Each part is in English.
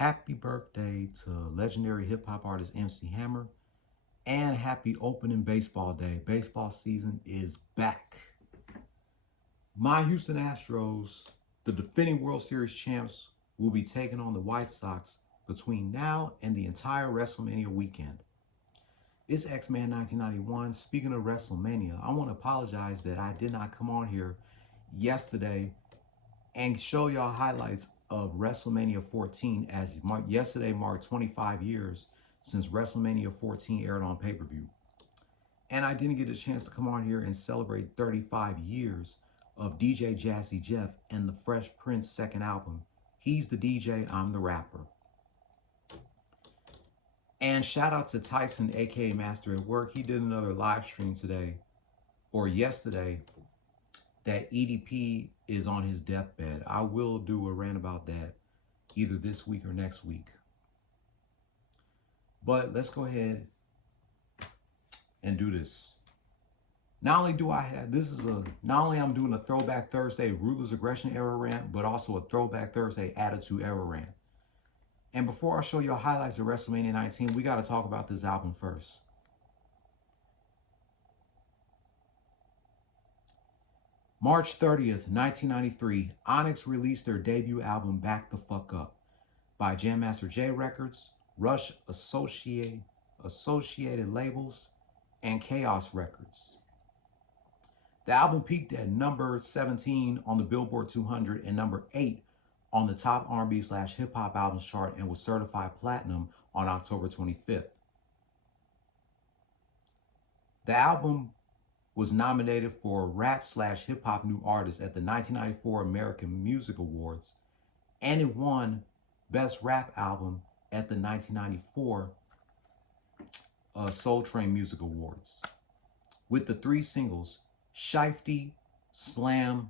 Happy birthday to legendary hip hop artist MC Hammer, and happy opening baseball day. Baseball season is back. My Houston Astros, the defending World Series champs, will be taking on the White Sox between now and the entire WrestleMania weekend. It's X-Man 1991. Speaking of WrestleMania, I want to apologize that I did not come on here yesterday and show y'all highlights of WrestleMania 14, as yesterday marked 25 years since WrestleMania 14 aired on pay-per-view. And I didn't get a chance to come on here and celebrate 35 years of DJ Jazzy Jeff and the Fresh Prince second album. He's the DJ, I'm the rapper. And shout out to Tyson, aka Master at Work. He did another live stream today, or yesterday, that EDP is on his deathbed. I will do a rant about that either this week or next week. But let's go ahead and do this. Not only do I have, not only I'm doing a Throwback Thursday Ruthless Aggression era rant, but also a Throwback Thursday Attitude era rant. And before I show you highlights of WrestleMania 19, we got to talk about this album first. March 30th, 1993, Onyx released their debut album, Back the Fuck Up, by Jam Master Jay Records, Rush Associated Labels, and Chaos Records. The album peaked at number 17 on the Billboard 200 and number 8 on the top R&B/hip hop albums chart, and was certified platinum on October 25th. The album was nominated for Rap/Hip Hop New Artist at the 1994 American Music Awards, and it won Best Rap Album at the 1994 Soul Train Music Awards, with the 3 singles, Shifty, Slam,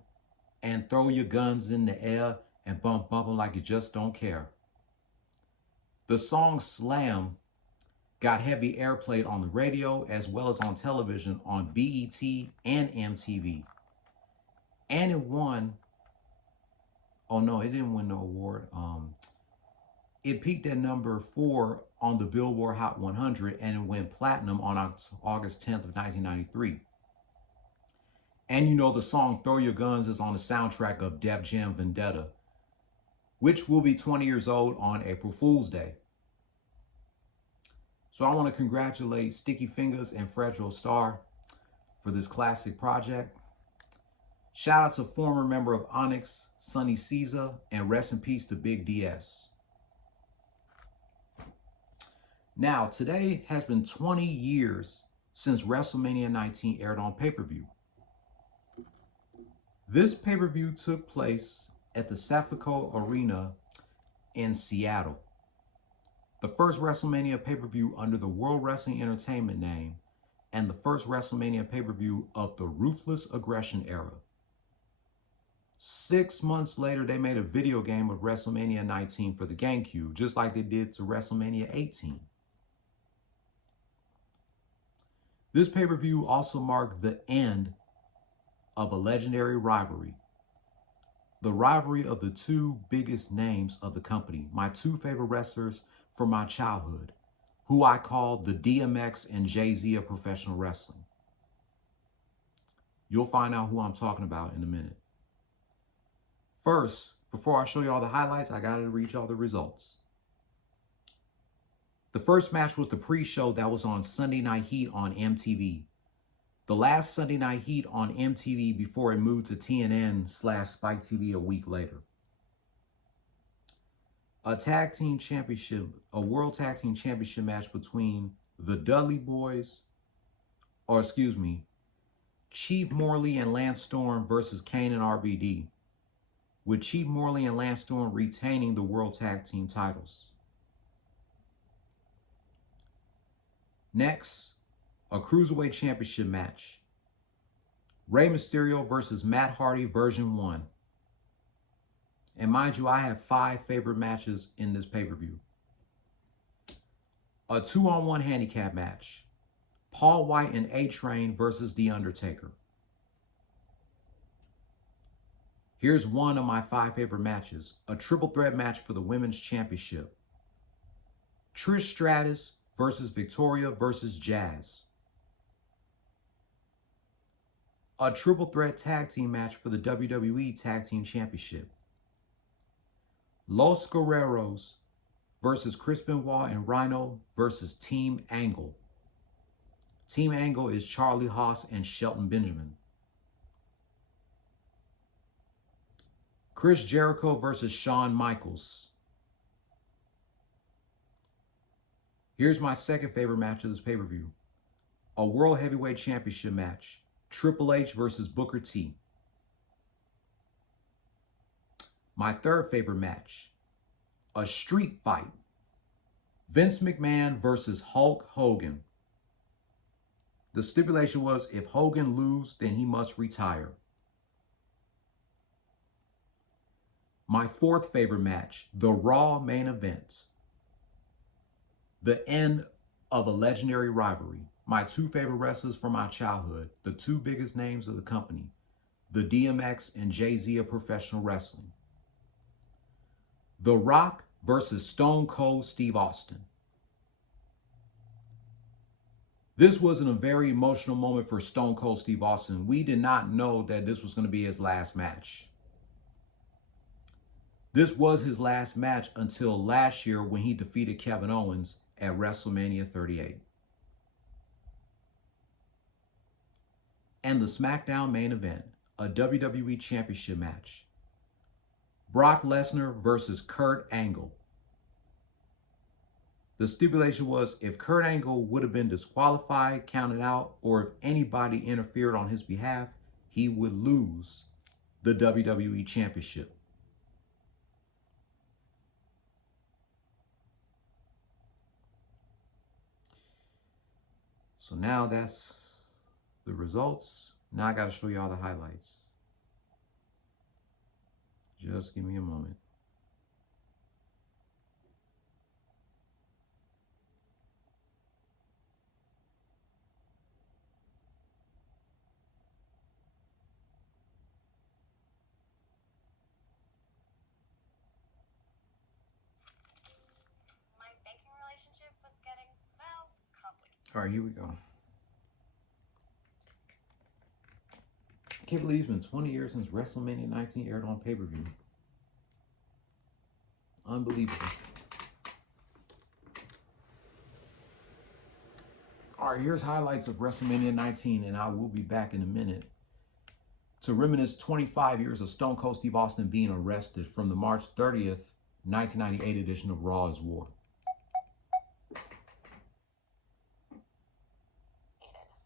and Throw Your Guns in the Air and Bump 'em Like You Just Don't Care. The song Slam got heavy airplay on the radio as well as on television on BET and MTV. And it won, oh no, it didn't win no award. It peaked at number 4 on the Billboard Hot 100, and it went platinum on August 10th of 1993. And you know the song Throw Your Guns is on the soundtrack of Def Jam Vendetta, which will be 20 years old on April Fool's Day. So I want to congratulate Sticky Fingers and Fragile Star for this classic project. Shout out to former member of Onyx, Sonny Caesar, and rest in peace to Big DS. Now, today has been 20 years since WrestleMania 19 aired on pay-per-view. This pay-per-view took place at the Safeco Arena in Seattle. The first WrestleMania pay-per-view under the World Wrestling Entertainment name, and the first WrestleMania pay-per-view of the Ruthless Aggression era. 6 months later, they made a video game of WrestleMania 19 for the GameCube, just like they did to WrestleMania 18. This pay-per-view also marked the end of a legendary rivalry. The rivalry of the 2 biggest names of the company, my 2 favorite wrestlers from my childhood, who I called the DMX and Jay-Z of professional wrestling. You'll find out who I'm talking about in a minute. First, before I show you all the highlights, I gotta read y'all the results. The first match was the pre-show that was on Sunday Night Heat on MTV. The last Sunday Night Heat on MTV before it moved to TNN/Spike TV a week later. A World Tag Team Championship match between the Dudley Boys, Chief Morley and Lance Storm versus Kane and RVD, with Chief Morley and Lance Storm retaining the World Tag Team titles. Next, a Cruiserweight Championship match. Rey Mysterio versus Matt Hardy version 1. And mind you, I have 5 favorite matches in this pay-per-view. A 2-on-1 handicap match. Paul White and A-Train versus The Undertaker. Here's one of my 5 favorite matches. A triple threat match for the Women's Championship. Trish Stratus versus Victoria versus Jazz. A triple threat tag team match for the WWE Tag Team Championship. Los Guerreros versus Chris Benoit and Rhino versus Team Angle. Team Angle is Charlie Haas and Shelton Benjamin. Chris Jericho versus Shawn Michaels. Here's my second favorite match of this pay-per-view. A World Heavyweight Championship match. Triple H versus Booker T. My third favorite match. A street fight. Vince McMahon versus Hulk Hogan. The stipulation was if Hogan loses, then he must retire. My fourth favorite match, the Raw main event. The end of a legendary rivalry. My two favorite wrestlers from my childhood, the two biggest names of the company, the DMX and Jay-Z of professional wrestling. The Rock versus Stone Cold Steve Austin. This wasn't a very emotional moment for Stone Cold Steve Austin. We did not know that this was going to be his last match. This was his last match until last year when he defeated Kevin Owens at WrestleMania 38. And the SmackDown main event, a WWE Championship match. Brock Lesnar versus Kurt Angle. The stipulation was if Kurt Angle would have been disqualified, counted out, or if anybody interfered on his behalf, he would lose the WWE Championship. So now that's the results. Now I got to show you all the highlights. Just give me a moment. My banking relationship was getting, well, complicated. All right, here we go. Can't believe it's been 20 years since WrestleMania 19 aired on pay-per-view. Unbelievable. All right, here's highlights of WrestleMania 19, and I will be back in a minute to reminisce 25 years of Stone Cold Steve Austin being arrested from the March 30th, 1998 edition of Raw is War.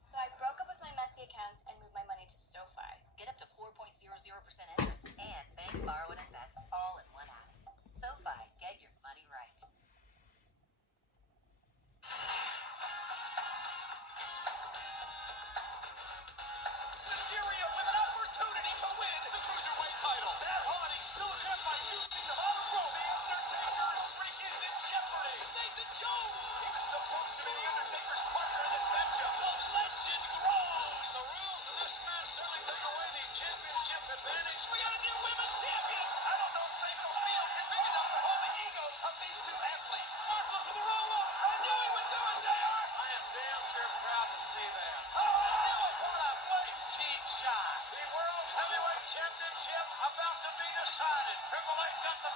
So I broke up with my messy accounts and moved my money to SoFi. Get up to 4.00% interest and bank, borrow, and invest all in one app. SoFi, get your money right. Mysterio with an opportunity to win the Cruiserweight title. That Hardy still kept by using the bottom rope. The Undertaker's streak is in jeopardy. Nathan Jones. He was supposed to be the Undertaker's partner in this matchup. The legend grows. The rules of this match certainly take away the championship advantage. We got a new women's champion. I don't know if Sable Field is big enough to hold the egos of these two athletes. Marcos with a roll-up. I knew he would do it, JR. I am damn sure proud to see that. Oh, I knew it. What a blatant cheap shot. The World's Heavyweight Championship about to be decided. Triple H got the